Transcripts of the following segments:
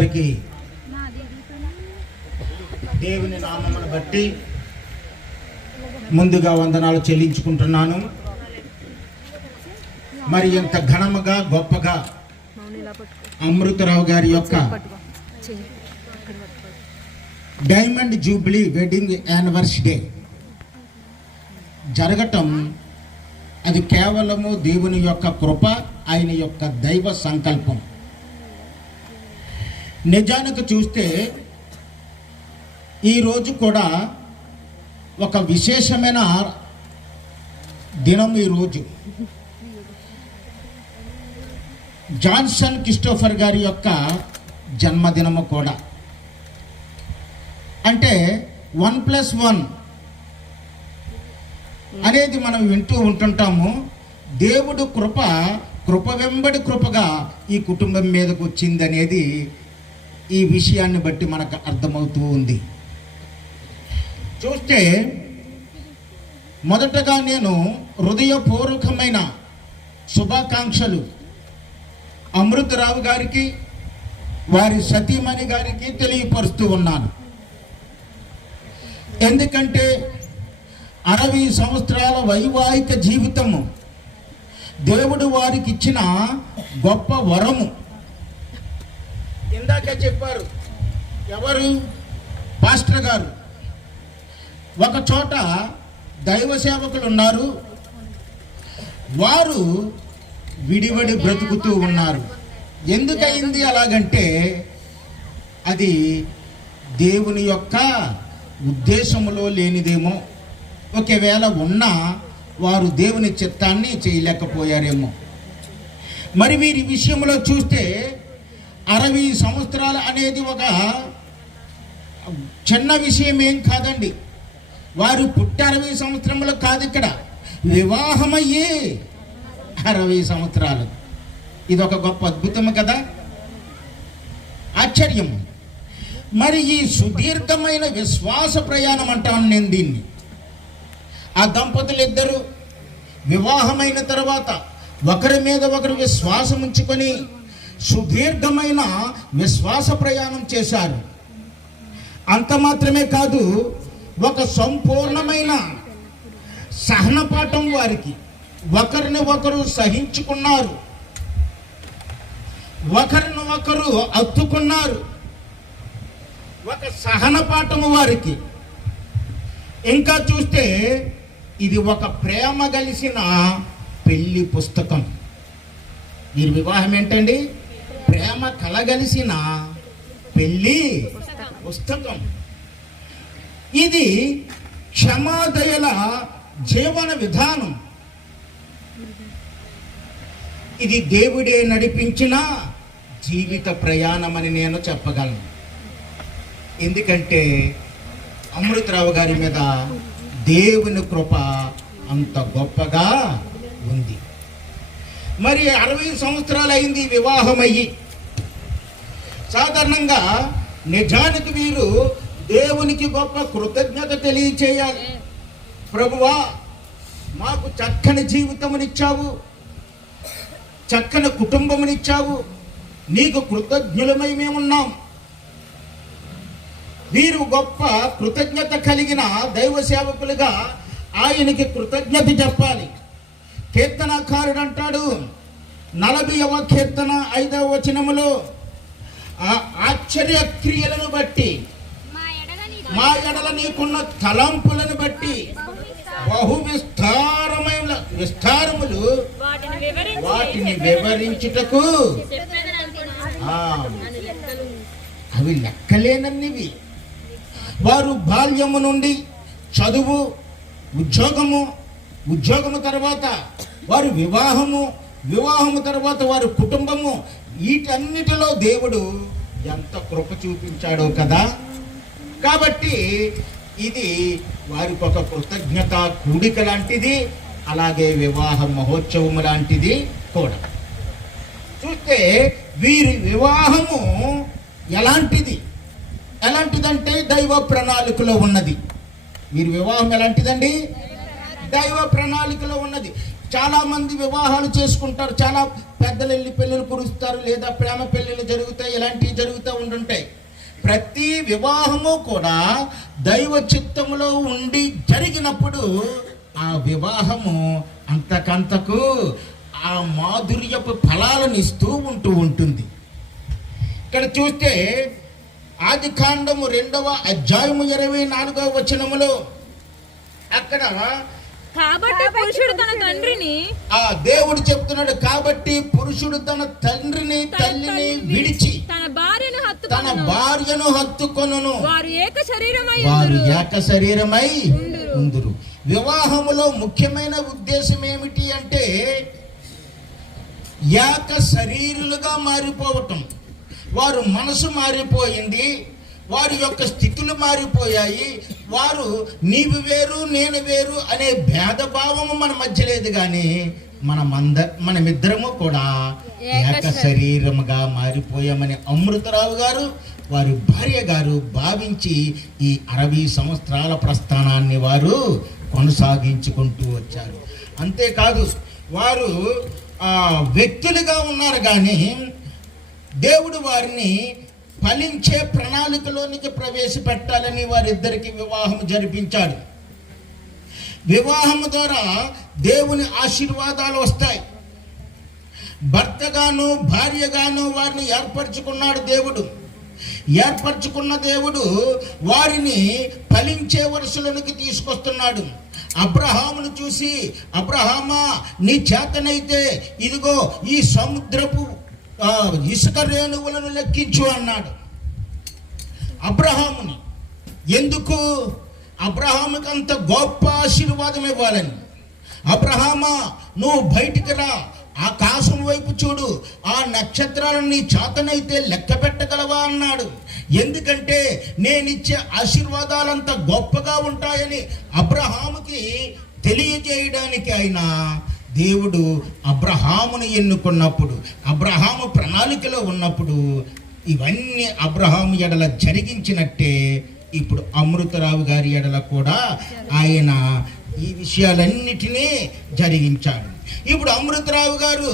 అందరికీ దేవుని నామమును బట్టి ముందుగా వందనాలు చెల్లించుకుంటున్నాను. మరి ఇంత ఘనముగా గొప్పగా అమృతరావు గారి యొక్క diamond Jubilee wedding anniversary day జరగటం అది కేవలము దేవుని యొక్క కృప, ఆయన యొక్క దైవ సంకల్పం. నిజానికి చూస్తే ఈరోజు కూడా ఒక విశేషమైన దినం. ఈరోజు జాన్సన్ క్రిస్టోఫర్ గారి యొక్క జన్మదినము కూడా. అంటే 1+1 అనేది మనం వింటూ ఉంటుంటాము. దేవుడు కృప వెంబడి కృపగా ఈ కుటుంబం మీదకు వచ్చింది అనేది ఈ విషయాన్ని బట్టి మనకు అర్థమవుతూ ఉంది. చూస్తే మొదటగా నేను హృదయపూర్వకమైన శుభాకాంక్షలు అమృతరావు గారికి, వారి సతీమణి గారికి తెలియపరుస్తూ ఉన్నాను. ఎందుకంటే 60 సంవత్సరాల వైవాహిక జీవితము దేవుడు వారికి ఇచ్చిన గొప్ప వరము. ఇందాక చెప్పారు ఎవరు, పాస్టర్ గారు. ఒక చోట దైవ సేవకులు ఉన్నారు, వారు విడివడి బ్రతుకుతూ ఉన్నారు. ఎందుకయింది అలాగంటే అది దేవుని యొక్క ఉద్దేశములో లేనిదేమో, ఒకవేళ ఉన్నా వారు దేవుని చిత్తాన్ని చేయలేకపోయారేమో. మరి వీరి విషయంలో చూస్తే 60 సంవత్సరాలు అనేది ఒక చిన్న విషయం ఏం కాదండి. వారు పుట్టి 60 సంవత్సరములు కాదు, ఇక్కడ వివాహమయ్యే 60 సంవత్సరాలు. ఇది ఒక గొప్ప అద్భుతము కదా, ఆశ్చర్యము. మరి ఈ సుదీర్ఘమైన విశ్వాస ప్రయాణం అంటాను నేను దీన్ని. ఆ దంపతులు ఇద్దరు వివాహమైన తర్వాత ఒకరి మీద ఒకరు విశ్వాసం ఉంచుకొని సుదీర్ఘమైన విశ్వాస ప్రయాణం చేశారు. అంత మాత్రమే కాదు, ఒక సంపూర్ణమైన సహనపాఠం వారికి. ఒకరిని ఒకరు సహించుకున్నారు, ఒకరిని ఒకరు అత్తుకున్నారు. ఒక సహనపాఠము వారికి. ఇంకా చూస్తే ఇది ఒక ప్రేమ కలిసిన పెళ్లి పుస్తకం. వీరి వివాహం ఏంటండి? ప్రేమ కలగలిసిన పెళ్లి పుస్తకం. ఇది క్షమాదయల జీవన విధానం. ఇది దేవుడే నడిపించిన జీవిత ప్రయాణం అని నేను చెప్పగలను. ఎందుకంటే అమృతరావు గారి మీద దేవుని కృప అంత గొప్పగా ఉంది. మరి 60 సంవత్సరాలు అయింది వివాహం అయ్యి. సాధారణంగా నిజానికి వీరు దేవునికి గొప్ప కృతజ్ఞత తెలియచేయాలి. ప్రభువా, మాకు చక్కని జీవితమునిచ్చావు, చక్కని కుటుంబమునిచ్చావు, నీకు కృతజ్ఞులమై మేమున్నాం. వీరు గొప్ప కృతజ్ఞత కలిగిన దైవ సేవకులుగా ఆయనకి కృతజ్ఞత చెప్పాలి. కీర్తనకారుడు అంటాడు 40వ కీర్తన 5వ వచనములో, ఆశ్చర్య క్రియలను బట్టి, మా ఎడల నీకున్న తలంపులను బట్టి బహు విస్తారములు వాటిని వివరించుటకు అవి లెక్కలేనన్నివి. వారు బాల్యము నుండి చదువు, ఉద్యోగము తర్వాత వారు వివాహము తర్వాత వారు కుటుంబము, వీటన్నిటిలో దేవుడు ఎంత కృప చూపించాడో కదా. కాబట్టి ఇది వారికి ఒక కృతజ్ఞత కూడిక లాంటిది, అలాగే వివాహ మహోత్సవము లాంటిది కూడా. చూస్తే వీరి వివాహము ఎలాంటిదంటే దైవ ప్రణాళికలో ఉన్నది. వీరి వివాహం ఎలాంటిదండి? దైవ ప్రణాళికలో ఉన్నది. చాలా మంది వివాహాలు చేసుకుంటారు, చాలా పెద్దలు వెళ్ళి పెళ్ళిళ్ళు కురుస్తారు, లేదా ప్రేమ పెళ్ళిళ్ళు జరుగుతాయి, ఇలాంటివి జరుగుతూ ఉంటుంటాయి. ప్రతి వివాహము కూడా దైవ చిత్తములో ఉండి జరిగినప్పుడు ఆ వివాహము అంతకంతకు ఆ మాధుర్యపు ఫలాలను ఇస్తూ ఉంటుంది. ఇక్కడ చూస్తే ఆదికాండము 2వ అధ్యాయము 24వ వచనములో అక్కడ కాబట్టి పురుషుడు తన తండ్రిని, దేవుడు చెప్తున్నాడు, కాబట్టి పురుషుడు తన తండ్రిని తల్లిని విడిచి తన భార్యను హత్తుకొనును, వారు ఏక శరీరమై ఉందురు. వివాహములో ముఖ్యమైన ఉద్దేశం ఏమిటి అంటే ఏక శరీరులుగా మారిపోవటం. వారు మనసు మారిపోయింది, వారి యొక్క స్థితులు మారిపోయాయి. వారు నీవు వేరు నేను వేరు అనే భేదభావము మన మధ్య లేదు, కానీ మనమిద్దరము కూడా ఏక శరీరముగా మారిపోయామని అమృతరావు గారు వారి భార్య గారు భావించి ఈ 60 సంవత్సరాల ప్రస్థానాన్ని వారు కొనసాగించుకుంటూ వచ్చారు. అంతేకాదు వారు వ్యక్తులుగా ఉన్నారు, కానీ దేవుడు వారిని ఫలించే ప్రణాళికలోనికి ప్రవేశపెట్టాలని వారిద్దరికి వివాహం జరిపించాడు. వివాహం ద్వారా దేవుని ఆశీర్వాదాలు వస్తాయి. భర్తగాను భార్యగాను వారిని ఏర్పరచుకున్నాడు దేవుడు. ఏర్పరచుకున్న దేవుడు వారిని ఫలించే వరుసలోనికి తీసుకొస్తున్నాడు. అబ్రహామును చూసి, అబ్రహామా నీ చేతనైతే ఇదిగో ఈ సముద్రపు ఇసుక రేణువులను లెక్కించు అన్నాడు అబ్రహాముని. ఎందుకు? అబ్రహాముకి అంత గొప్ప ఆశీర్వాదం ఇవ్వాలని. అబ్రహామా నువ్వు బయటికి రా, ఆకాశం వైపు చూడు, ఆ నక్షత్రాలను నీ చేతనైతే లెక్క పెట్టగలవా అన్నాడు. ఎందుకంటే నేనిచ్చే ఆశీర్వాదాలంత గొప్పగా ఉంటాయని అబ్రహాముకి తెలియజేయడానికి ఆయన దేవుడు అబ్రహామును ఎన్నుకున్నప్పుడు, అబ్రహాము ప్రణాళికలో ఉన్నప్పుడు ఇవన్నీ అబ్రహాము ఎడల జరిగించినట్టే ఇప్పుడు అమృతరావు గారి ఎడల కూడా ఆయన ఈ విషయాలన్నిటినీ జరిగించాడు. ఇప్పుడు అమృతరావు గారు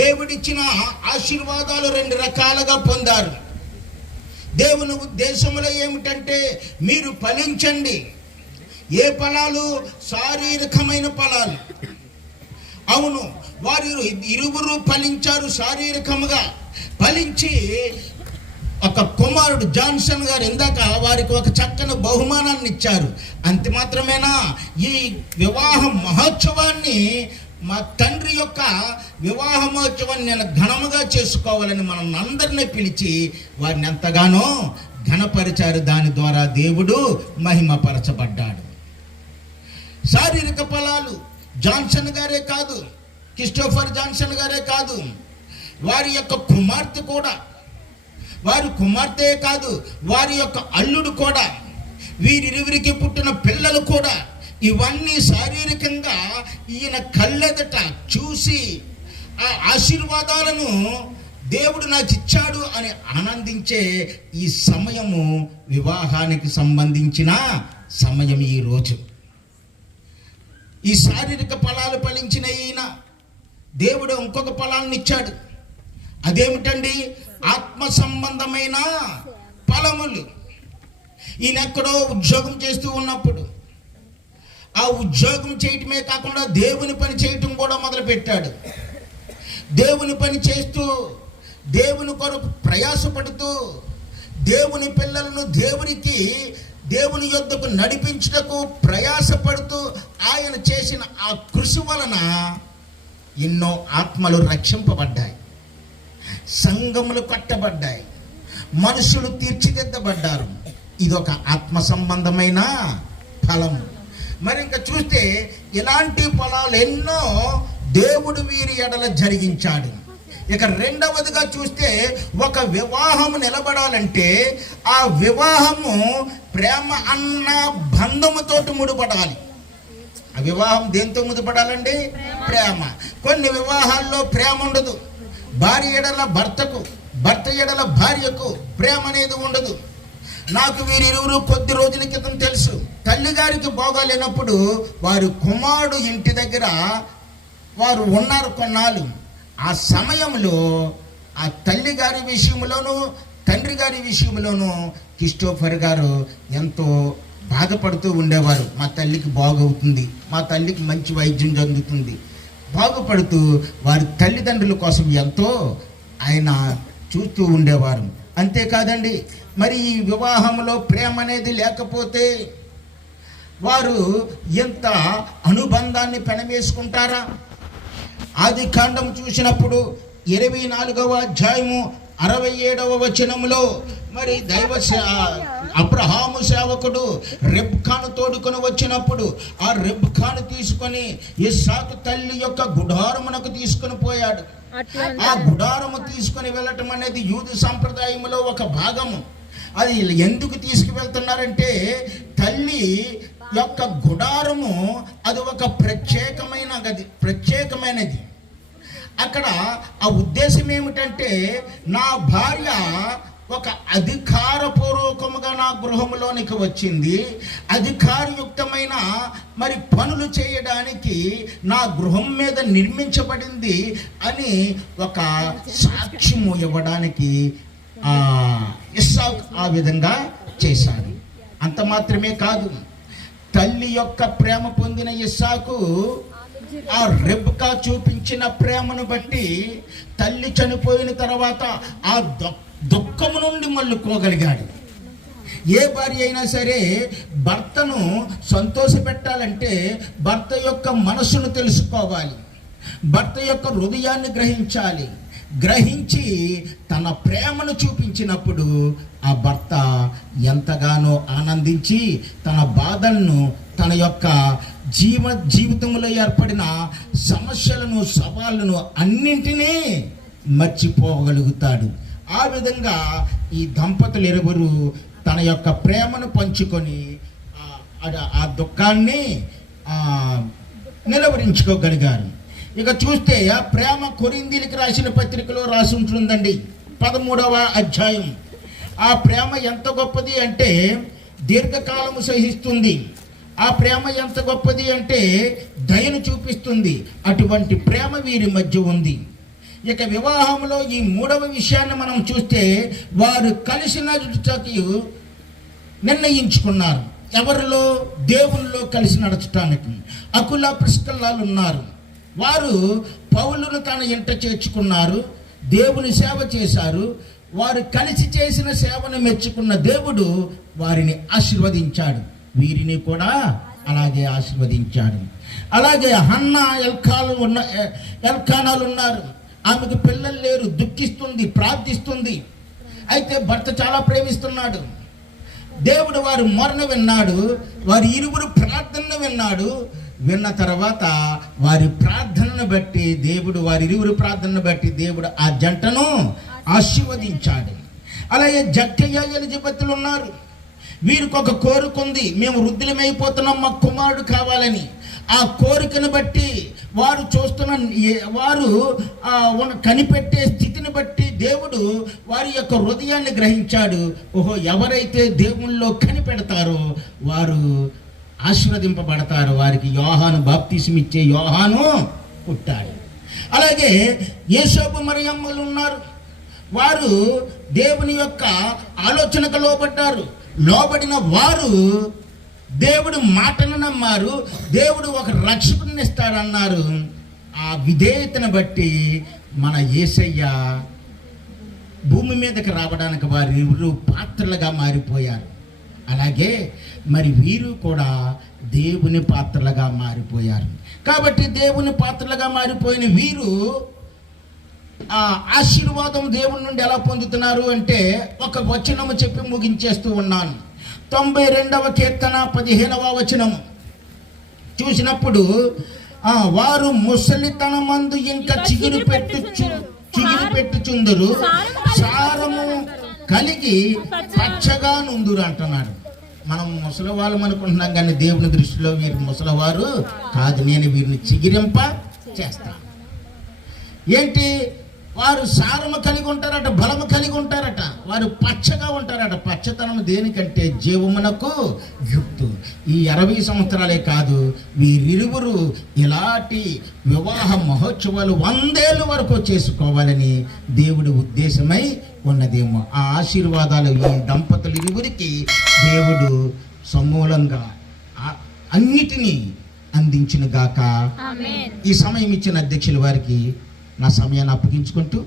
దేవుడిచ్చిన ఆశీర్వాదాలు 2 రకాలుగా పొందారు. దేవుని ఉద్దేశంలో ఏమిటంటే మీరు ఫలించండి. ఏ ఫలాలు? శారీరకమైన ఫలాలు. అవును, వారు ఇరువురు ఫలించారు. శారీరకముగా ఫలించి ఒక కుమారుడు జాన్సన్ గారు ఇందాక వారికి ఒక చక్కని బహుమానాన్ని ఇచ్చారు. అంత మాత్రమేనా? ఈ వివాహ మహోత్సవాన్ని, మా తండ్రి యొక్క వివాహ మహోత్సవాన్ని నేను ఘనముగా చేసుకోవాలని మనం అందరినీ పిలిచి వారిని ఎంతగానో ఘనపరిచారు. దాని ద్వారా దేవుడు మహిమపరచబడ్డాడు. శారీరక ఫలాలు జాన్సన్ గారే కాదు, క్రిస్టోఫర్ జాన్సన్ గారే కాదు, వారి యొక్క కుమార్తె కూడా, వారి కుమార్తె కాదు, వారి యొక్క అల్లుడు కూడా, వీరిరువురికి పుట్టిన పిల్లలు కూడా, ఇవన్నీ శారీరకంగా ఈయన కళ్ళెదట చూసి ఆ ఆశీర్వాదాలను దేవుడు నాకు ఇచ్చాడు అని ఆనందించే ఈ సమయము వివాహానికి సంబంధించిన సమయం. ఈ రోజు ఈ శారీరక ఫలాలు ఫలించిన ఈయన దేవుడు ఇంకొక ఫలాన్ని ఇచ్చాడు. అదేమిటండి? ఆత్మ సంబంధమైన ఫలములు. ఈయన ఎక్కడో ఉద్యోగం చేస్తూ ఉన్నప్పుడు ఆ ఉద్యోగం చేయటమే కాకుండా దేవుని పని చేయటం కూడా మొదలుపెట్టాడు. దేవుని పని చేస్తూ, దేవుని కొరకు ప్రయాసపడుతూ, దేవుని పిల్లలను దేవుని యొద్దకు నడిపించుటకు ప్రయాసపడుతూ ఆయన చేసిన ఆ కృషి వలన ఎన్నో ఆత్మలు రక్షింపబడ్డాయి, సంఘములు కట్టబడ్డాయి, మనుషులు తీర్చిదిద్దబడ్డారు. ఇదొక ఆత్మ సంబంధమైన ఫలము. మరి ఇంకా చూస్తే ఇలాంటి ఫలాలు ఎన్నో దేవుడు వీరి ఎడల జరిగించాడు. ఇక రెండవదిగా చూస్తే ఒక వివాహము నిలబడాలంటే ఆ వివాహము ప్రేమ అన్న బంధముతోటి ముడిపడాలి. ఆ వివాహం దేంతో ముడిపడాలండి? ప్రేమ. కొన్ని వివాహాల్లో ప్రేమ ఉండదు. భార్య ఎడల భర్తకు, భర్త ఎడల భార్యకు ప్రేమ అనేది ఉండదు. నాకు వీరిరువురు కొద్ది రోజుల క్రితం తెలుసు, తల్లిగారికి బాగోలేనప్పుడు వారి కుమారుడు ఇంటి దగ్గర వారు ఉన్నారు కొన్నాళ్ళు. ఆ సమయంలో ఆ తల్లి గారి విషయంలోనూ తండ్రి గారి విషయంలోనూ క్రిస్టోఫర్ గారు ఎంతో బాధపడుతూ ఉండేవారు. మా తల్లికి బాగవుతుంది, మా తల్లికి మంచి వైద్యం జరుగుతుంది, బాగుపడుతూ వారి తల్లిదండ్రుల కోసం ఎంతో ఆయన చూస్తూ ఉండేవారు. అంతేకాదండి, మరి ఈ వివాహంలో ప్రేమ అనేది లేకపోతే వారు ఎంత అనుబంధాన్ని పెనవేసుకుంటారా? ఆది కాండం చూసినప్పుడు 24వ అధ్యాయము 67వ వచనంలో మరి అబ్రహాము సేవకుడు రెబ్కాను తోడుకొని వచ్చినప్పుడు ఆ రెబ్కాను తీసుకొని ఇస్సాకు తల్లి యొక్క గుడారమునకు తీసుకొని పోయాడు. ఆ గుడారము తీసుకొని వెళ్ళటం అనేది యూదు సంప్రదాయంలో ఒక భాగము. అది ఎందుకు తీసుకువెళ్తున్నారంటే తల్లి యొక్క గుడారము అది ఒక ప్రత్యేకమైనది. అక్కడ ఆ ఉద్దేశం ఏమిటంటే నా భార్య ఒక అధికారపూర్వకముగా నా గృహంలోనికి వచ్చింది, అధికారయుక్తమైన మరి పనులు చేయడానికి నా గృహం మీద నిర్మించబడింది అని ఒక సాక్ష్యము ఇవ్వడానికి ఇస్సాకు ఆ విధంగా చేశాడు. అంత మాత్రమే కాదు, తల్లి యొక్క ప్రేమ పొందిన ఇస్సాకు ఆ రెబ్కా చూపించిన ప్రేమను బట్టి తల్లి చనిపోయిన తర్వాత ఆ దుఃఖము నుండి మళ్ళుకోగలిగాడు. ఏ భార్య అయినా సరే భర్తను సంతోషపెట్టాలంటే భర్త యొక్క మనసును తెలుసుకోవాలి, భర్త యొక్క హృదయాన్ని గ్రహించి తన ప్రేమను చూపించినప్పుడు ఆ భర్త ఎంతగానో ఆనందించి తన బాధలను, తన యొక్క జీవితంలో ఏర్పడిన సమస్యలను, సవాళ్ళను అన్నింటినీ మర్చిపోగలుగుతాడు. ఆ విధంగా ఈ దంపతులు ఇరువురు తన యొక్క ప్రేమను పంచుకొని ఆ దుఃఖాన్ని నిలవరించుకోగలిగారు. ఇక చూస్తే ఆ ప్రేమ కొరింథీయులకు రాసిన పత్రికలో రాసి ఉంటుందండి, 13వ అధ్యాయం. ఆ ప్రేమ ఎంత గొప్పది అంటే దీర్ఘకాలము సహిస్తుంది. ఆ ప్రేమ ఎంత గొప్పది అంటే దయను చూపిస్తుంది. అటువంటి ప్రేమ వీరి మధ్య ఉంది. ఇక వివాహంలో ఈ 3వ విషయాన్ని మనం చూస్తే వారు కలిసి నడుచుటకు నిర్ణయించుకున్నారు. ఎవరిలో? దేవునిలో కలిసి నడచటానికి. అకుల ప్రిస్కిల్లాలు ఉన్నారు. వారు పౌలును తన ఇంట చేర్చుకున్నారు, దేవుని సేవ చేశారు. వారు కలిసి చేసిన సేవను మెచ్చుకున్న దేవుడు వారిని ఆశీర్వదించాడు, వీరిని కూడా అలాగే ఆశీర్వదించాడు. అలాగే హన్నా ఎల్కానాలు ఉన్నారు. ఆమెకు పిల్లలు లేరు, దుఃఖిస్తుంది, ప్రార్థిస్తుంది. అయితే భర్త చాలా ప్రేమిస్తున్నాడు. దేవుడు వారి మొరను విన్నాడు, వారి ఇరువురు ప్రార్థనను విన్నాడు. విన్న తర్వాత వారి ప్రార్థనను బట్టి దేవుడు, వారి ఇరువురు ప్రార్థనను బట్టి దేవుడు ఆ జంటను ఆశీర్వదించాడు. అలాగే జక్కయ్య, ఎలిజబెత్తులు ఉన్నారు. వీరికి ఒక కోరిక ఉంది, మేము వృద్ధులమైపోతున్నాం, మాకు కుమారుడు కావాలని. ఆ కోరికను బట్టి వారు కనిపెట్టే స్థితిని బట్టి దేవుడు వారి యొక్క హృదయాన్ని గ్రహించాడు. ఓహో, ఎవరైతే దేవుళ్ళలో కనిపెడతారో వారు ఆశీర్వదింపబడతారు. వారికి యోహాను, బాప్తిసం ఇచ్చే యోహాను పుట్టాడు. అలాగే యేసోబు మరియమ్మలు ఉన్నారు. వారు దేవుని యొక్క ఆలోచనకు లోబడ్డారు. లోబడిన వారు దేవుడు మాటను నమ్మారు. దేవుడు ఒక రక్షకుడిని ఇస్తాడన్నారు. ఆ విధేయతను బట్టి మన యేసయ్య భూమి మీదకి రావడానికి వారు ఎవరు పాత్రలుగా మారిపోయారు. అలాగే మరి వీరు కూడా దేవుని పాత్రలుగా మారిపోయారు. కాబట్టి దేవుని పాత్రలుగా మారిపోయిన వీరు ఆ ఆశీర్వాదం దేవుని నుండి ఎలా పొందుతున్నారు అంటే ఒక వచనము చెప్పి ముగించేస్తూ ఉన్నాను. 92వ కీర్తన 15వ వచనము చూసినప్పుడు వారు ముసలితనమందు ఇంకా చిగురు పెట్టుచుందురు, సారము కలిగి పచ్చగా నుందురు అంటున్నాడు. మనం ముసలి వాళ్ళం అనుకుంటున్నాం, కానీ దేవుని దృష్టిలో వీరు ముసలివారు కాదు. నేను వీరిని చిగిరింప చేస్తాను. ఏంటి? వారు సారము కలిగి ఉంటారట, బలము కలిగి ఉంటారట, వారు పచ్చగా ఉంటారట. పచ్చతనం దేనికంటే జీవమునకు గుర్తు. ఈ 60 సంవత్సరాలే కాదు, వీరిరువురు ఇలాంటి వివాహ మహోత్సవాలు 100 ఏళ్ళ వరకు చేసుకోవాలని దేవుడి ఉద్దేశమై ఉన్నదేమో. ఆ ఆశీర్వాదాలు ఈ దంపతులు ఇరువురికి దేవుడు సమూలంగా అన్నిటినీ అందించిన గాక. ఆమేన్. ఈ సమయం ఇచ్చిన అధ్యక్షుల వారికి నా సమయాన్ని అప్పగించుకుంటూ